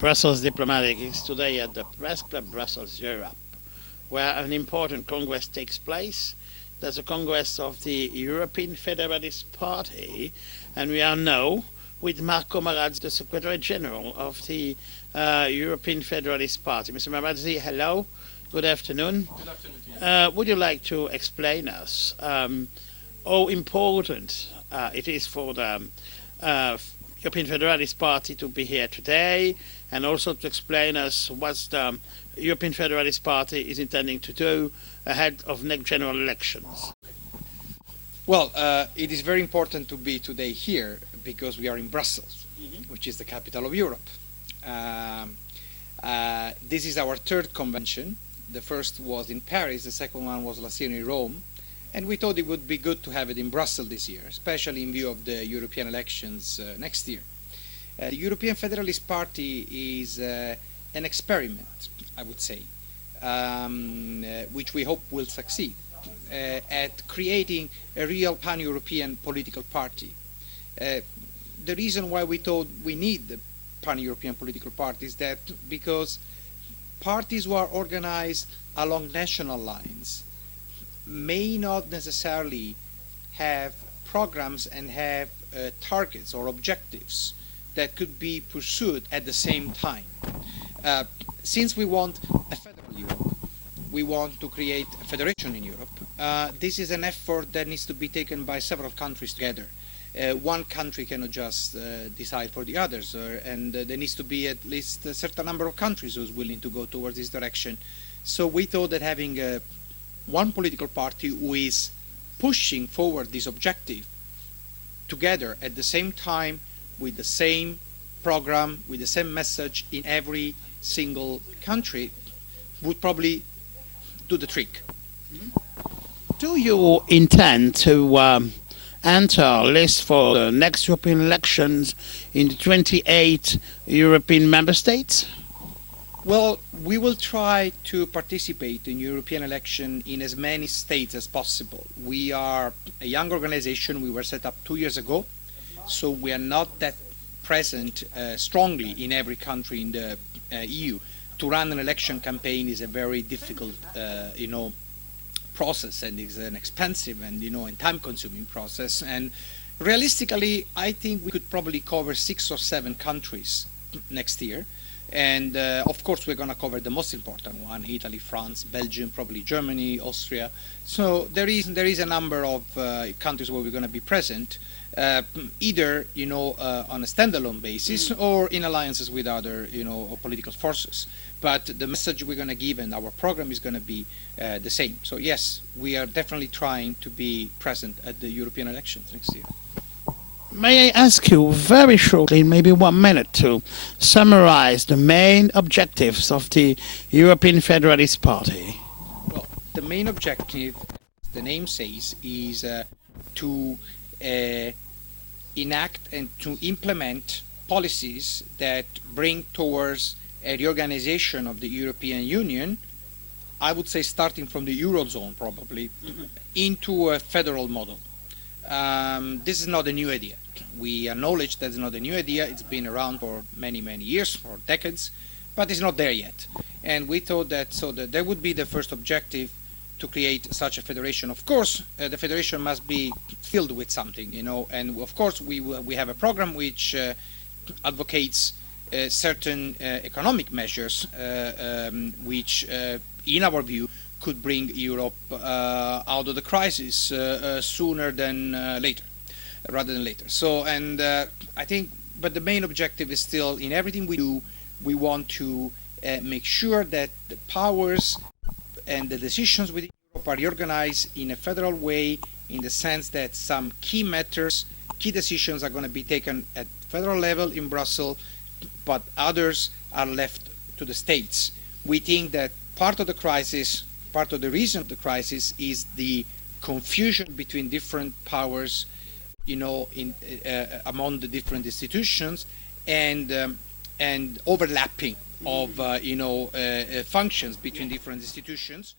Brussels Diplomatic is today at the Press Club Brussels Europe, where an important congress takes place. There's a congress of the European Federalist Party, and we are now with Marco Marazzi, the Secretary General of the European Federalist Party. Mr. Marazzi, hello. Good afternoon. Good afternoon to you. Would you like to explain us how important it is for the European Federalist Party to be here today, and also to explain us what the European Federalist Party is intending to do ahead of next general elections? Well, it is very important to be today here because we are in Brussels, which is the capital of Europe. This is our third convention. The first was in Paris, the second one was last year in Rome, and we thought it would be good to have it in Brussels this year, especially in view of the European elections next year. The European Federalist Party is an experiment, I would say, which we hope will succeed at creating a real pan-European political party. The reason why we thought we need the pan-European political party is that because parties who are organized along national lines may not necessarily have programs and have targets or objectives that could be pursued at the same time. Since we want a federal Europe, we want to create a federation in Europe, this is an effort that needs to be taken by several countries together. One country cannot just decide for the others, and there needs to be at least a certain number of countries who's willing to go towards this direction. So we thought that having one political party who is pushing forward this objective together at the same time with the same program, with the same message in every single country would probably do the trick. Do you intend to enter a list for the next European elections in the 28 European member states? Well, we will try to participate in European election in as many states as possible. We are a young organization. We were set up 2 years ago, so we are not that present strongly in every country in the EU. To run an election campaign is a very difficult, process, and is an expensive and and time-consuming process. And realistically, I think we could probably cover 6 or 7 countries next year. And of course, we're going to cover the most important one: Italy, France, Belgium, probably Germany, Austria. So there is a number of countries where we're going to be present, either on a standalone basis or in alliances with other political forces. But the message we're going to give and our program is going to be the same. So yes, we are definitely trying to be present at the European elections next year. May I ask you very shortly, in maybe 1 minute, to summarize the main objectives of the European Federalist Party? Well, the main objective, the name says, is to enact and to implement policies that bring towards a reorganization of the European Union, I would say starting from the Eurozone probably, into a federal model. This is not a new idea. We acknowledge that it's not a new idea. It's been around for many, many years, for decades, but it's not there yet. And we thought that that would be the first objective, to create such a federation. Of course, the federation must be filled with something, and of course we have a program which advocates certain economic measures which, in our view, could bring Europe out of the crisis sooner than later, rather than later. So, and I think, but the main objective is still, in everything we do, we want to make sure that the powers and the decisions within Europe are organized in a federal way, in the sense that some key matters, key decisions are going to be taken at federal level in Brussels, but others are left to the states. We think that part of the crisis, part of the reason of the crisis, is the confusion between different powers, among the different institutions, and overlapping of functions between different institutions.